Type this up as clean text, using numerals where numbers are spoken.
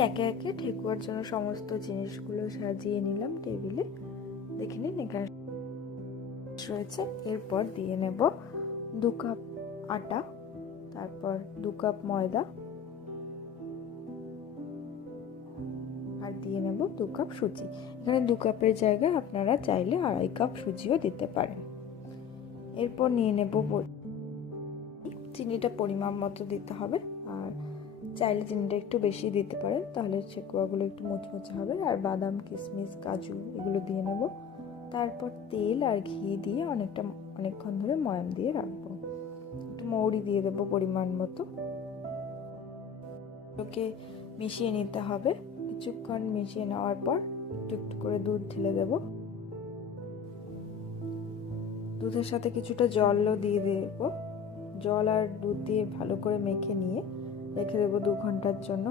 একে একে ঠেকুয়ার জন্য সমস্ত জিনিসগুলো সাজিয়ে নিলাম টেবিলে। দেখে নিন এখানে রয়েছে। এরপর দিয়ে নেব 2 কাপ আটা, তারপর 2 কাপ ময়দা, আর দিয়ে নেব 2 কাপ সুজি। এখানে 2 কাপের জায়গায় আপনারা চাইলে 2.5 কাপ সুজিও দিতে পারেন। এরপর নিয়ে নেব চিনিটা পরিমাণ মতো দিতে হবে, আর চাইলে চিনিটা একটু বেশি দিতে পারেন, তাহলে ঠেকুয়াগুলো একটু মুচমুচে হবে। আর বাদাম, কিশমিশ, কাজু এগুলো দিয়ে নেব। তারপর তেল আর ঘি দিয়ে অনেকক্ষণ ধরে ময়াম দিয়ে রাখবো। একটু মৌরি দিয়ে দেবো পরিমাণ মতো। ওকে মিশিয়ে নিতে হবে। কিছুক্ষণ মিশিয়ে নেওয়ার পর একটু একটু করে দুধ ঢেলে দেব। দুধের সাথে কিছুটা জলও দিয়ে দেব। জল আর দুধ দিয়ে ভালো করে মেখে নিয়ে রেখে দেবো 2 ঘন্টার জন্য।